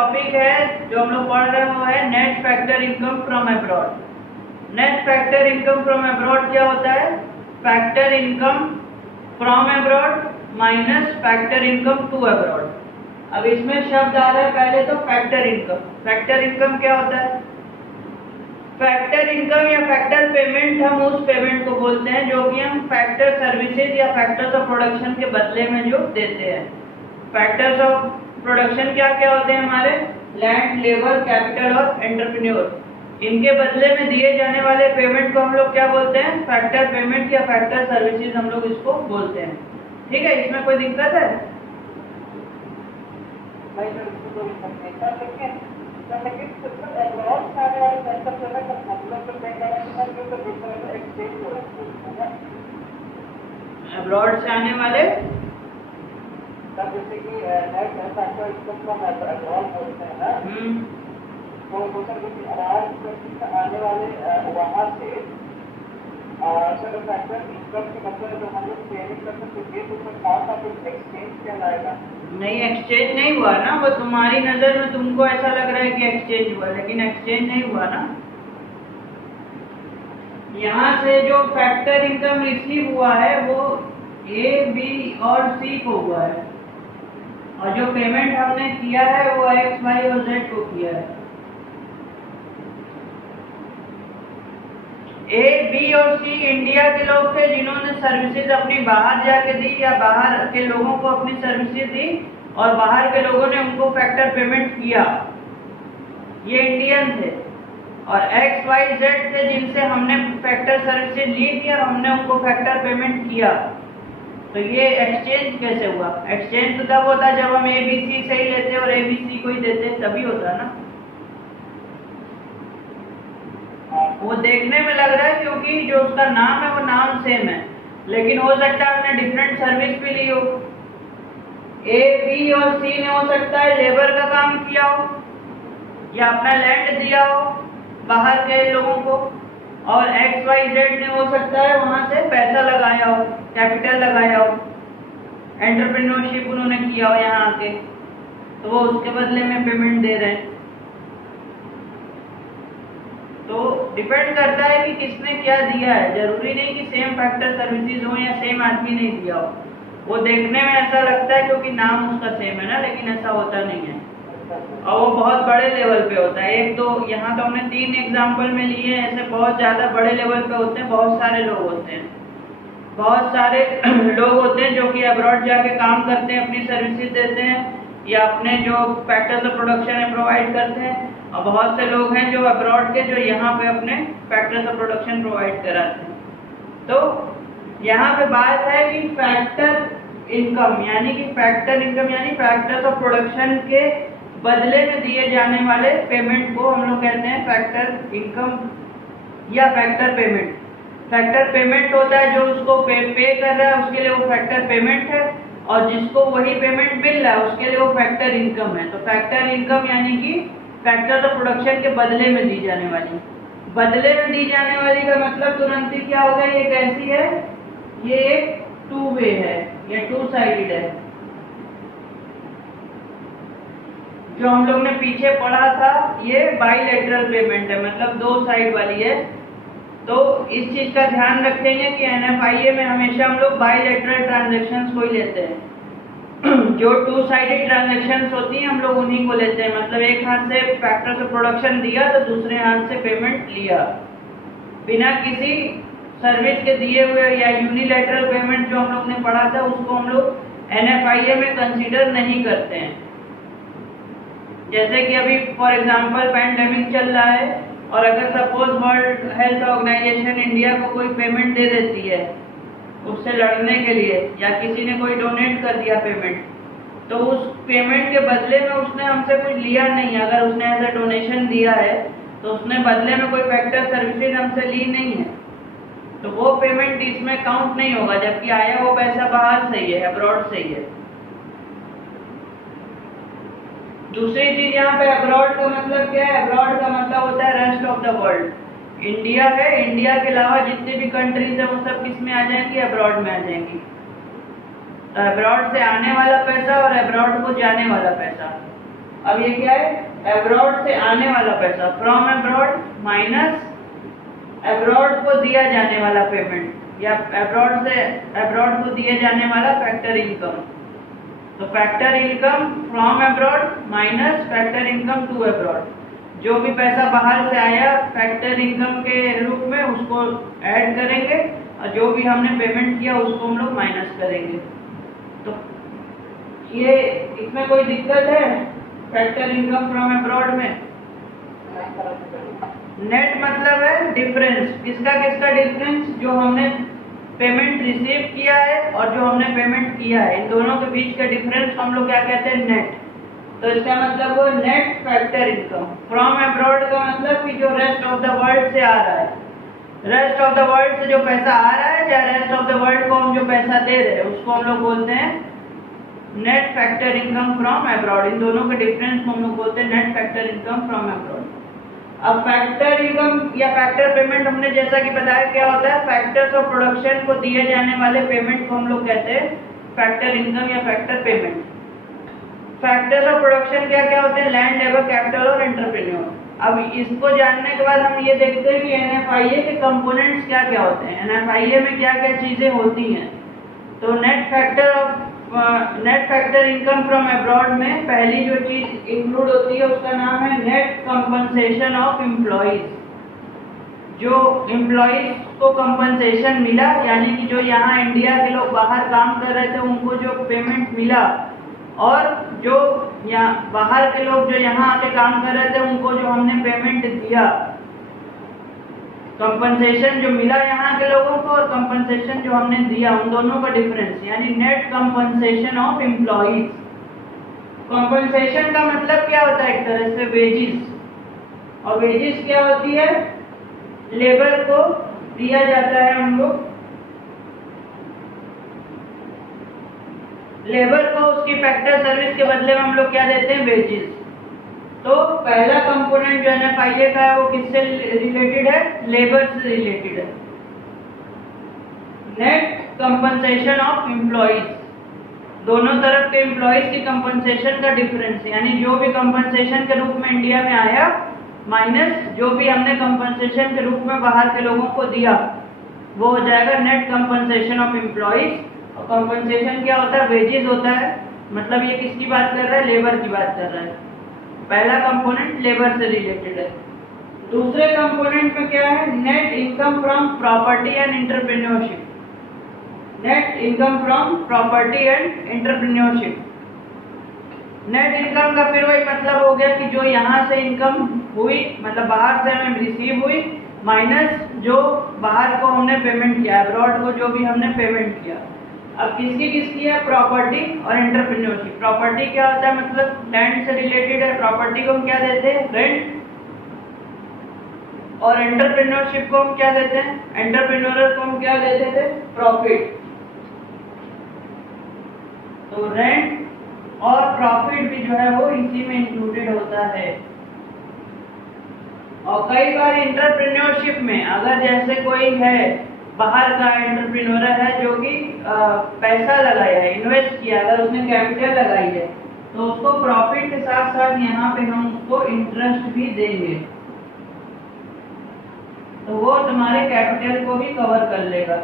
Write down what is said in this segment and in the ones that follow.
Topic है जो हम लोग पढ़ रहे हैं वो है net factor income from abroad. Net factor income from abroad क्या होता है? Factor income from abroad minus factor income to abroad. अब इसमें शब्द आ रहा है पहले तो फैक्टर इनकम। फैक्टर इनकम क्या होता है? फैक्टर इनकम या फैक्टर पेमेंट हम उस पेमेंट को बोलते हैं जो कि हम फैक्टर सर्विसेज या फैक्टर्स ऑफ प्रोडक्शन के बदले में जो देते हैं। फैक्टर्स ऑफ प्रोडक्शन क्या क्या होते हैं हमारे? लैंड, लेबर, कैपिटल और एंटरप्रेन्योर। इनके बदले में दिए जाने वाले पेमेंट को हम लोग क्या बोलते हैं? फैक्टर पेमेंट या फैक्टर सर्विसेज हम लोग इसको बोलते हैं। ठीक है, इसमें कोई दिक्कत है? अब्रॉड से आने वाले जैसे कि net factor income from abroad बोलते हैं ना, तो अब्रॉड आने वाले वहाँ से सर फैक्टर इनकम के मतलब जो हम लोग पेमेंट करते हैं ये तो कौन सा कुछ एक्सचेंज कहलाएगा? नहीं, एक्सचेंज नहीं हुआ ना। वो तुम्हारी नजर में तुमको ऐसा लग रहा है कि एक्सचेंज हुआ, लेकिन एक्सचेंज नहीं हुआ ना। यहाँ से जो फैक्टर इनकम रिसीव हुआ है वो ए, बी और सी को हुआ है, और जो पेमेंट हमने किया है वो एक्स, वाई और जेड को किया है। ए, बी और सी इंडिया के लोग थे जिन्होंने सर्विसेज अपनी बाहर जाके दी या बाहर के लोगों को अपनी सर्विसेज दी और बाहर के लोगों ने उनको फैक्टर पेमेंट किया। ये इंडियन थे। और एक्स, वाई, जेड थे जिनसे हमने फैक्टर सर्विसेज ली थी और हमने उनको फैक्टर पेमेंट किया। तो ये एक्सचेंज कैसे हुआ? एक्सचेंज तो तब होता है जब हम ए, बी, सी से ही लेते और ए, बी, सी को ही देते, तभी होता है ना। वो देखने में लग रहा है क्योंकि जो उसका नाम है वो नाम सेम है, लेकिन हो सकता है हमने डिफरेंट सर्विस भी ली हो। ए, बी और सी ने हो सकता है लेबर का काम किया हो या अपना लैंड दिया हो बाहर के लोगों को, और एक्स, वाई, जेड ने हो सकता है वहां से पैसा लगाया हो, कैपिटल लगाया हो, एंटरप्रेन्योरशिप उन्होंने किया हो यहाँ आके, तो वो उसके बदले में पेमेंट दे रहे हैं। तो डिपेंड करता है कि किसने क्या दिया है। जरूरी नहीं कि सेम फैक्टर सर्विसेज हो या सेम आदमी ने दिया हो। वो देखने में ऐसा लगता है क्योंकि नाम उसका सेम है ना, लेकिन ऐसा होता नहीं है, और वो बहुत बड़े लेवल पे होता है। एक तो यहाँ तो हमने 3 एग्जाम्पल में लिए हैं, ऐसे बहुत ज़्यादा बड़े लेवल पे होते हैं। बहुत सारे लोग होते हैं, बहुत सारे लोग होते हैं जो कि अब्रॉड जाके काम करते हैं, अपनी सर्विसेज देते हैं या अपने जो फैक्टर्स ऑफ प्रोडक्शन है प्रोवाइड करते हैं, और बहुत से लोग हैं जो अब्रॉड के जो यहाँ पे अपने फैक्टर्स ऑफ प्रोडक्शन प्रोवाइड कराते हैं। तो यहाँ पे बात है कि फैक्टर इनकम यानी कि फैक्टर इनकम यानी फैक्टर्स ऑफ प्रोडक्शन के बदले में दिए जाने वाले पेमेंट को हम लोग कहते हैं फैक्टर इनकम या फैक्टर पेमेंट। फैक्टर पेमेंट होता है जो उसको पे कर रहा है उसके लिए वो फैक्टर पेमेंट है, और जिसको वही पेमेंट मिल रहा है उसके लिए वो फैक्टर इनकम है। तो फैक्टर इनकम यानी कि फैक्टर ऑफ प्रोडक्शन के बदले में दी जाने वाली। बदले में दी जाने वाली का मतलब तुरंत ही क्या होगा? ये कैसी है? ये एक टू वे है, ये टू साइडेड है। जो हम लोग ने पीछे पढ़ा था ये बाइलेटरल पेमेंट है, मतलब 2 साइड वाली है। तो इस चीज का ध्यान रखेंगे कि NFIA में हमेशा हम लोग बाइलेटरल ट्रांजैक्शंस को ही लेते हैं। जो 2 साइडेड ट्रांजैक्शंस होती हैं हम लोग उन्हीं को लेते हैं, मतलब एक हाथ से फैक्टर ऑफ प्रोडक्शन दिया तो दूसरे हाथ से पेमेंट लिया, बिना किसी सर्विस के दिए हुए, या यूनिलैटरल पेमेंट जो हम लोग ने पढ़ा था उसको हम लोग NFIA में कंसीडर नहीं करते हैं। जैसे कि अभी फॉर एग्जांपल पैंडेमिक चल रहा है, और अगर suppose World Health Organization India को कोई पेमेंट दे देती है उससे लड़ने के लिए, या किसी ने कोई डोनेट कर दिया पेमेंट, तो उस पेमेंट के बदले में उसने हमसे कुछ लिया नहीं। अगर उसने ऐसा डोनेशन दिया है तो उसने बदले में कोई फैक्टर सर्विसेज हमसे ली नहीं है, तो वो पेमेंट इसमें काउंट नहीं होगा, जबकि आया वो पैसा बाहर से ही है, अब्रॉड से ही है। दूसरी चीज यहाँ पे अब्रॉड का मतलब क्या है? अब्रॉड का मतलब होता है rest of the world. India है, इंडिया के अलावा जितनी भी कंट्रीज है वो सब किस में आ जाएंगी? अब्रॉड में आ जाएंगी। तो अब्रॉड से आने वाला पैसा और अब्रॉड को जाने वाला पैसा, अब ये क्या है, अब्रॉड से आने वाला पैसा, फ्रॉम अब्रॉड माइनस अब्रॉड को दिया जाने वाला पेमेंट, या अब्रॉड को दिए जाने वाला फैक्टर इनकम। तो factor income from abroad minus factor income to abroad, जो भी पैसा बाहर से आया फैक्टर इनकम के रूप में उसको ऐड करेंगे, और जो भी हमने पेमेंट किया उसको हम लोग माइनस करेंगे। तो ये इसमें कोई दिक्कत है फैक्टर इनकम फ्रॉम अब्रॉड में? नेट मतलब है डिफरेंस, किसका किसका डिफरेंस, जो हमने पेमेंट रिसीव किया है और जो हमने पेमेंट किया है, इन दोनों के बीच का डिफरेंस हम लोग क्या कहते हैं, नेट। तो इसका मतलब वो net factor income. From abroad का मतलब कि जो रेस्ट ऑफ द वर्ल्ड से आ रहा है, रेस्ट ऑफ द वर्ल्ड से जो पैसा आ रहा है या रेस्ट ऑफ द वर्ल्ड को हम जो पैसा दे रहे हैं उसको हम लोग बोलते हैं net factor income from abroad. इन दोनों के डिफरेंस को हम लोग बोलते हैं net factor income from abroad. अब फैक्टर इनकम या फैक्टर पेमेंट हमने जैसा कि बताया क्या होता है, फैक्टर्स ऑफ प्रोडक्शन को दिए जाने वाले पेमेंट को हम लोग कहते हैं फैक्टर इनकम या factor payment. Factors of production क्या क्या होते हैं, लैंड, लेबर, कैपिटल और एंटरप्रेन्योर। अब इसको जानने के बाद हम ये देखते हैं कि एनएफआईए के कंपोनेंट्स क्या क्या होते हैं, एनएफआईए में क्या क्या चीजें होती हैं। तो net factor income from abroad में पहली जो चीज इंक्लूड होती है उसका नाम है नेट कंपनसेशन ऑफ एम्प्लॉइज। जो एम्प्लॉइज को कंपनसेशन मिला, यानी कि जो यहाँ इंडिया के लोग बाहर काम कर रहे थे उनको जो पेमेंट मिला, और जो यहाँ बाहर के लोग जो यहाँ आके काम कर रहे थे उनको जो हमने पेमेंट दिया, कंपनसेशन जो मिला यहाँ के लोगों को और कंपनसेशन जो हमने दिया, उन दोनों का डिफरेंस, यानी net compensation of employees. Compensation का मतलब क्या होता है, एक तरह से वेजिस, और वेजिस क्या होती है, लेबर को दिया जाता है, हम लोग लेबर को उसकी फैक्टर सर्विस के बदले में हम लोग क्या देते हैं, वेजिस। तो पहला कंपोनेंट जो एनएफआईए का है वो किससे रिलेटेड है, लेबर से रिलेटेड है। नेट कंपनसेशन ऑफ एम्प्लॉइज, दोनों तरफ के एम्प्लॉइज की कंपनसेशन का डिफरेंस, यानी जो भी कंपनसेशन के रूप में इंडिया में आया माइनस जो भी हमने कंपनसेशन के रूप में बाहर के लोगों को दिया, वो हो जाएगा नेट कंपनसेशन ऑफ एम्प्लॉइज। और कंपनसेशन क्या होता है, वेजेस होता है, मतलब ये किसकी बात कर रहा है, लेबर की बात कर रहा है। पहला कंपोनेंट लेबर से रिलेटेड है। दूसरे कंपोनेंट में क्या है, net income from property and entrepreneurship. Net income from property and entrepreneurship. Net income का फिर वही मतलब हो गया कि जो यहाँ से इनकम हुई, मतलब बाहर से हमें रिसीव हुई, माइनस जो बाहर को हमने पेमेंट किया, अब्रॉड को जो भी हमने पेमेंट किया। अब किसकी है, प्रॉपर्टी और एंटरप्रेन्योरशिप। प्रॉपर्टी क्या होता है, मतलब लैंड से रिलेटेड है, प्रॉपर्टी को हम क्या देते हैं, रेंट, और एंटरप्रेन्योरशिप को हम क्या देते हैं, एंटरप्रेन्योर को हम क्या देते थे, प्रॉफिट। तो रेंट और प्रॉफिट भी जो है वो इसी में इंक्लूडेड होता है। और कई बार एंटरप्रेन्योरशिप में अगर जैसे कोई है बाहर का एंटरप्रेन्योर है जो कि पैसा लगाया है, इन्वेस्ट किया, अगर उसने कैपिटल लगाई है तो उसको प्रॉफिट के साथ साथ यहाँ पे हम उसको इंटरेस्ट भी देंगे, तो वो तुम्हारे कैपिटल को भी कवर कर लेगा।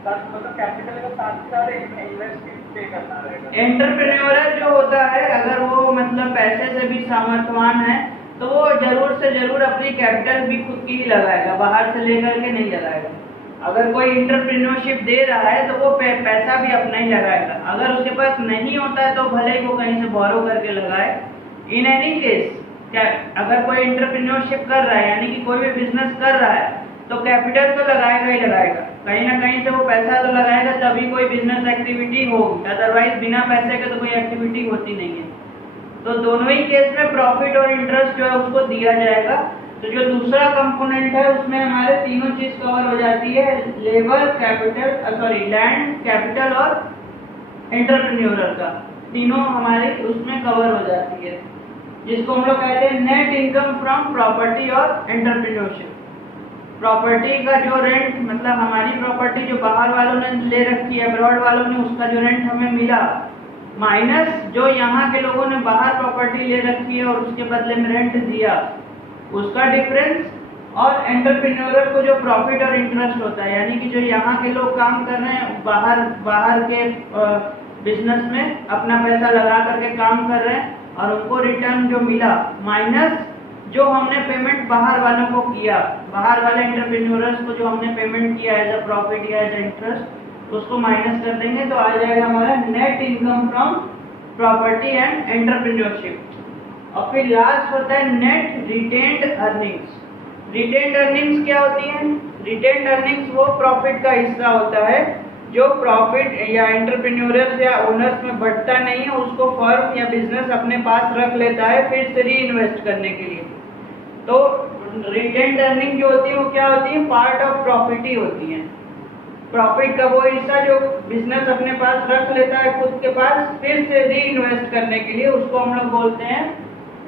मतलब कैपिटल का साथ इन्वेस्ट पे करना रहेगा। एंटरप्रेन्योर जो होता है अगर वो मतलब पैसे से भी सामर्थ्यवान है तो वो जरूर से जरूर अपनी कैपिटल भी खुद की ही लगाएगा, बाहर से लेकर के नहीं लगाएगा। अगर कोई एंटरप्रेन्योरशिप दे रहा है तो वो पैसा भी अपना ही लगाएगा। अगर उसके पास नहीं होता है तो भले ही वो कहीं से बोरो करके लगाए। इन एनी केस क्या अगर कोई एंटरप्रेन्योरशिप कर रहा है, यानी कि कोई भी बिजनेस कर रहा है, तो कैपिटल तो लगाएगा ही लगाएगा, कहीं ना कहीं से वो पैसा तो लगाएगा तभी कोई बिजनेस एक्टिविटी होगी, अदरवाइज बिना पैसे के तो कोई एक्टिविटी होती नहीं है। तो दोनों ही केस में प्रॉफिट और इंटरेस्ट जो है उसको दिया जाएगा। तो जो दूसरा कंपोनेंट है उसमें हमारे तीनों चीज कवर हो जाती है, लेबर, कैपिटल, लैंड, कैपिटल और एंटरप्रेन्योर का, तीनों हमारे उसमें कवर हो जाती है, जिसको हम लोग कहते हैं नेट इनकम फ्रॉम प्रॉपर्टी और एंटरप्रेन्योरशिप। प्रॉपर्टी का जो रेंट, मतलब हमारी प्रॉपर्टी जो बाहर वालों ने ले रखी है, अब्रॉड वालों ने, उसका जो रेंट हमें मिला माइनस जो यहाँ के लोगों ने बाहर प्रॉपर्टी ले रखी है और उसके बदले में रेंट दिया उसका डिफरेंस, और एंटरप्रेन्योर को जो प्रॉफिट और इंटरेस्ट होता है, यानी कि जो यहाँ के लोग काम कर रहे हैं बाहर के बिजनेस में अपना पैसा लगा करके काम कर रहे हैं और उनको रिटर्न जो मिला, माइनस जो हमने पेमेंट बाहर वालों को किया, बाहर वाले एंटरप्रेन्योर्स को जो हमने पेमेंट किया एज अ प्रॉफिट या एज अ इंटरेस्ट, उसको माइनस कर देंगे तो आ जाएगा हमारा net income from property and entrepreneurship. और फिर लास्ट होता है net retained earnings. Retained earnings क्या होती हैं? रिटेन्ड अर्निंग्स वो प्रॉफिट का हिस्सा होता है जो प्रॉफिट या एंटरप्रेन्योर्स या ओनर्स में बढ़ता नहीं है, उसको फर्म या बिजनेस अपने पास रख लेता है फिर से री इन्वेस्ट करने के लिए। तो रिटेन्ड अर्निंग जो होती है वो क्या होती है? पार्ट ऑफ प्रॉफिट ही होती है। प्रॉफिट का वो हिस्सा जो बिजनेस अपने पास रख लेता है खुद के पास फिर से री इन्वेस्ट करने के लिए, उसको हम लोग बोलते हैं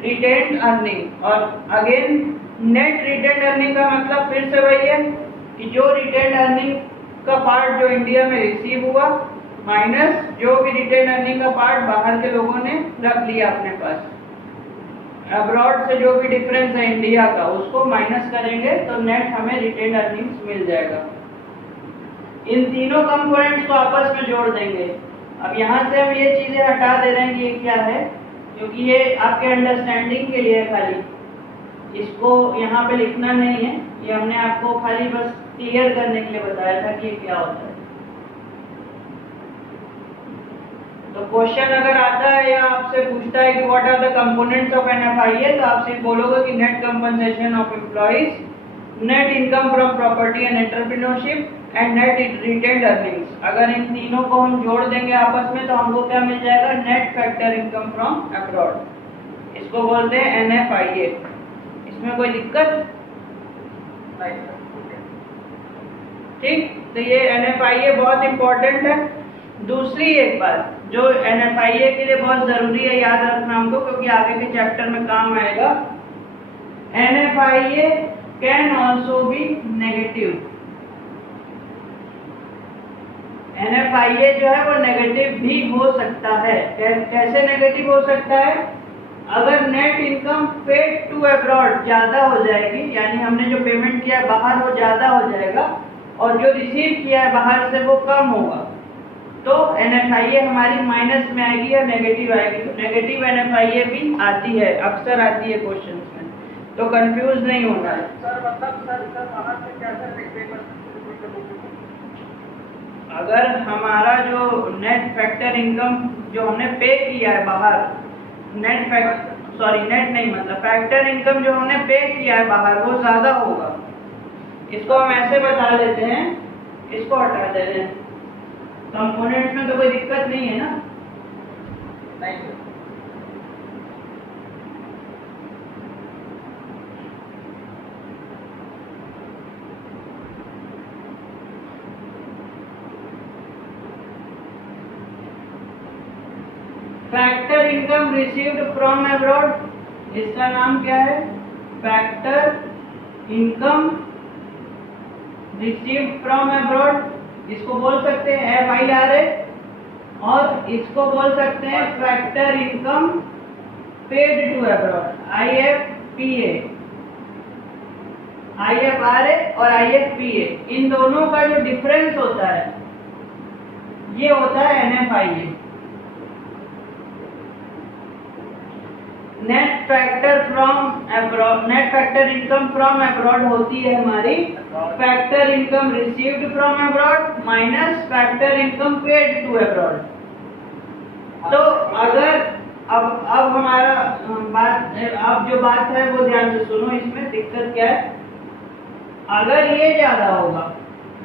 रिटेन्ड अर्निंग। और अगेन नेट रिटेन्ड अर्निंग का मतलब फिर से वही है कि जो रिटेन्ड अर्निंग का पार्ट जो इंडिया में रिसीव हुआ माइनस जो भी रिटेन्ड अर्निंग का पार्ट बाहर के लोगों ने रख लिया अपने पास, अब्रॉड से जो भी डिफरेंस है इंडिया का उसको माइनस करेंगे तो नेट हमें रिटेन्ड अर्निंग्स मिल जाएगा। इन तीनों कंपोनेंट्स को आपस में जोड़ देंगे। अब यहाँ से हम ये चीजें हटा दे रहे हैं कि ये क्या है, क्योंकि ये आपके अंडरस्टैंडिंग के लिए खाली, इसको यहाँ पे लिखना नहीं है, ये हमने आपको खाली बस क्लियर करने के लिए बताया था कि ये क्या होता है। तो क्वेश्चन अगर आता है या आपसे पूछता है कि what are the components of NFIA, तो आप सिर्फ बोलोगे कि net compensation of employees, net income from property and entrepreneurship and net retained earnings. अगर इन तीनों को हम जोड़ देंगे आपस में तो हमको क्या मिल जाएगा? Net factor income from abroad. इसको बोलते हैं एनएफआईए। इसमें कोई दिक्कत नहीं? ठीक, तो ये एनएफआईए बहुत इंपॉर्टेंट है। दूसरी एक बात जो एनएफआईए के लिए बहुत जरूरी है याद रखना हमको, क्योंकि आगे के चैप्टर में काम आएगा, NFIA can also be negative. NFIA जो है वो नेगेटिव भी हो सकता है। कैसे नेगेटिव हो सकता है? अगर net income paid to abroad ज्यादा हो जाएगी, यानी हमने जो पेमेंट किया है बाहर वो ज्यादा हो जाएगा और जो रिसीव किया है बाहर से वो कम होगा, तो एनएफआईए हमारी माइनस में आएगी या नेगेटिव आएगी। तो नेगेटिव एनएफआईए भी आती है, अक्सर आती है क्वेश्चंस में, तो कंफ्यूज नहीं होना है। सर मतलब सर बाहर से क्या सर अगर हमारा जो नेट फैक्टर इनकम जो हमने पे किया है बाहर, नेट फैक्टर इनकम जो हमने पे किया है बाहर वो ज्यादा होगा। इसको हम ऐसे बता देते हैं, इसको हटा देते हैं, कंपोनेंट में तो कोई दिक्कत नहीं है ना? नहीं। Factor income received from abroad, इसका नाम क्या है? Factor income received from abroad. इसको बोल सकते हैं FIRA और इसको बोल सकते हैं factor income paid to abroad, IFPA। IFRA और IFPA, इन दोनों का जो डिफरेंस होता है ये होता है NFIA। Net factor income from abroad होती है हमारी factor income received from abroad minus factor income paid to abroad. तो अगर अब हमारा अब जो बात है वो ध्यान से सुनो, इसमें दिक्कत क्या है? अगर ये ज्यादा होगा,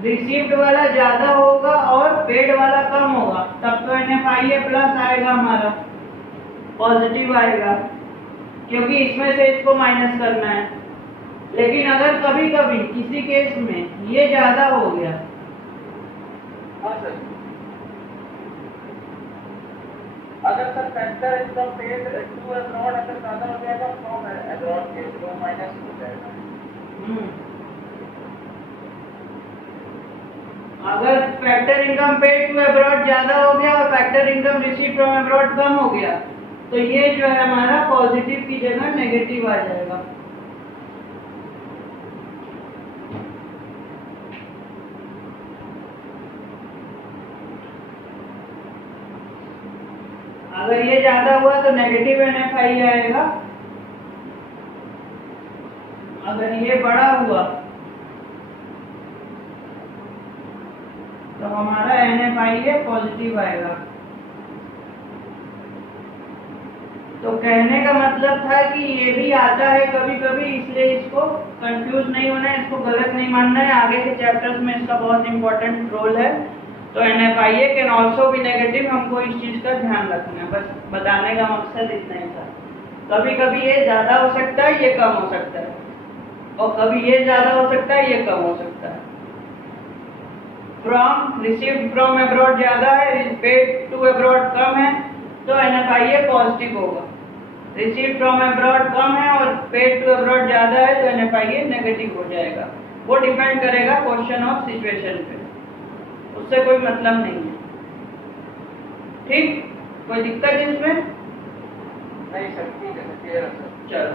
रिसीव्ड वाला ज्यादा होगा और पेड वाला कम होगा, तब तो NFIA प्लस आएगा, हमारा पॉजिटिव आएगा, क्योंकि इसमें से इसको माइनस करना है। लेकिन अगर कभी कभी किसी केस में ये ज्यादा हो गया, हाँ सर, अगर sir factor income paid to abroad अगर ज्यादा हो जाएगा फ्रॉम अब्रॉड के तो माइनस हो जाएगा। अगर factor income paid to abroad ज्यादा हो गया और factor factor income receive from abroad कम हो गया तो ये जो है हमारा पॉजिटिव की जगह नेगेटिव आ जाएगा। अगर ये ज्यादा हुआ तो नेगेटिव NFI आएगा, अगर ये बड़ा हुआ तो हमारा NFI है पॉजिटिव आएगा। तो कहने का मतलब था कि ये भी आता है कभी कभी, इसलिए इसको कंफ्यूज नहीं होना है, इसको गलत नहीं मानना है। आगे के चैप्टर्स में इसका बहुत इंपॉर्टेंट रोल है। तो NFIA कैन ऑल्सो भी नेगेटिव, हमको इस चीज का ध्यान रखना है, बस बताने का मकसद इतना ही था। कभी कभी ये ज्यादा हो सकता है, ये कम हो सकता है, और कभी ये ज्यादा हो सकता है, ये कम हो सकता है। फ्रॉम रिसीव्ड फ्रॉम अब्रॉड ज्यादा है, पेड टू अब्रॉड कम है, तो NFIA पॉजिटिव होगा। रिसीव्ड फ्रॉम अब्रॉड कम है और पेड टू अब्रॉड ज्यादा है, तो NFIA नेगेटिव हो जाएगा। वो डिपेंड करेगा क्वेश्चन ऑफ सिचुएशन पे, उससे कोई मतलब नहीं है। ठीक, कोई दिक्कत इसमें? नहीं सर, ठीक है सर, क्लियर है सर। चलो।